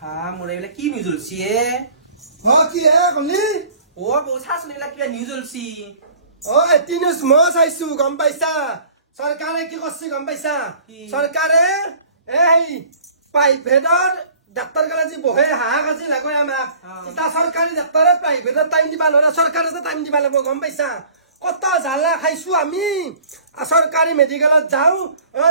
হা মোরে এলা কি নিউজ হলছি এ কি হে কলি ও বৌছা শুনি এলা কি নিউজ হলছি এটি নিউজ মই চাইছো গম পাইছা সরকারে কি করছে গম পাইছা সরকারে এই প্রাইভেটর ডাক্তার গলা যে বহে হাহাক আজি লাগে আমাক এটা সরকারি ডাক্তারে প্রাইভেটর টাইম দিবা নরা সরকারে টাইম দিবা লাগব গম পাইছা কত জ্বালা খাইছো আমি সরকারি মেডিকেলত যাও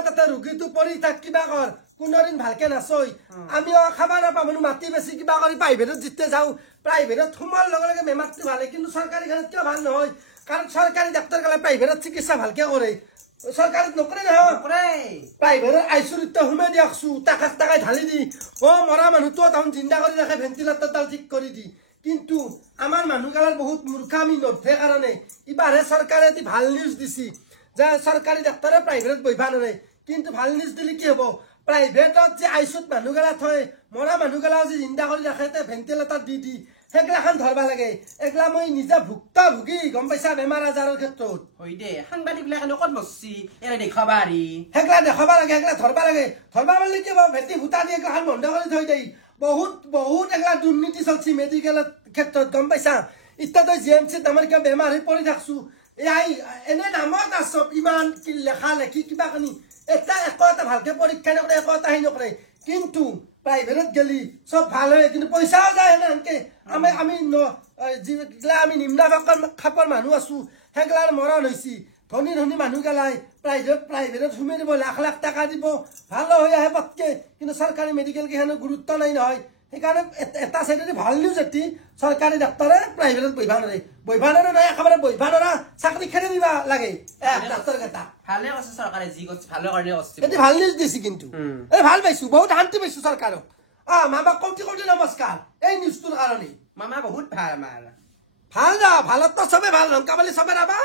তাতে রোগীটো পৰি থাক কিবা কৰ কোনদিন ভালকে নাচই আমি খাবা নাপাম মাটি বেছি কিবা কৰি প্ৰাইভেটত জিতে যাও প্ৰাইভেটত সোমাৰ লগে লগে বেমাৰটো ভালে কিন্তু সৰকাৰি খানত কিয় ভাল নহয় কাৰণ সৰকাৰি ডাক্তাৰ গলা প্ৰাইভেটত চিকিৎসা ভালকে কৰে সরকারি নকরে না প্রাইভেটর আইসিউত হুমে দিয়াকছু টাকাই ঢালি দি মরা মানুষ তো তখন জিন্দা করে রাখে ভেন্টিলেটর তাল ঠিক করে দি কিন্তু আমার মানুষগালার বহুত মূর্খা আমি নধে কারণে এবারে সরকারে ভাল নিউজ দিছি যে সরকারি ডাক্তারে প্রাইভেটত বহিবা নৰে কিন্তু ভাল নিউজ দিলে কি হব প্রাইভেটত যে আইসিউত মানুষগালা থয় মরা মানুষগালাও যে জিন্দা করে রাখে ভেন্টিলেটর দি দি সেগলাখান ধরবা লাগে এগলা মই নিজে ভুক্তভোগী গম পাইছা বেমাৰ আজাৰৰ ক্ষেত্ৰত হই দে সাংবাদিক বিলাকে কত বসছি এরা দেখাবা আরি সেগলা দেখাবা লাগে এগলা ধরবা লাগে ধরবা পারলে কি ভেটি ভুটা দিয়ে এগলাখান বন্ধ করে থৈ দেই বহুত এগলা দুর্নীতি চলছি মেডিকেলের ক্ষেত্ৰত গম পাইছা ইটা তই জিএমচিত আমাৰ কিবা বেমাৰ হৈ পৰি থাকছো এনে নামত আছ ইমান কি লেখা লেখি কিবা কানি এটা একো ভালকে পরীক্ষা নকৰে একো এটা হেই নকৰে কিন্তু প্রাইভেটত গেলি সব ভাল হয় কিন্তু পয়সাও যায় না আনকে আমি আমি নিম্ন খাপৰ মানুহ আছো সেগলাৰ মৰণ হৈছি ধনী ধনী মানুহ গেলাই প্রাইভেটত সুমি দিব লাখ লাখ টাকা দিব ভালো হৈ আহে পটকে কিন্তু সরকারি মেডিকেল কেখানে গুরুত্ব নাই নহয় সেইকাৰণে এটা সাইডে ভাল নিউজ এটি সৰকাৰি ডাক্তাৰে প্ৰাইভেটত বহিবা নৰে নহয় একেবাৰে বহিবা নৰা চাকরি খেলে দিবা লাগে ডাক্তার কেটা ভালে আছে সরকারে জি করছে ভালো করে করছে এটি ভাল নিউজ দিছি কিন্তু ভাল পাইছো বহুত শান্তি পাইছো সরকারক মামা কোটি কোটি নমস্কার এই নিউজটোৰ কাৰণে মামা বহুত ভাল আমার ভাল না ভালত তো সবে ভাল নমকা বলি সবে রাবা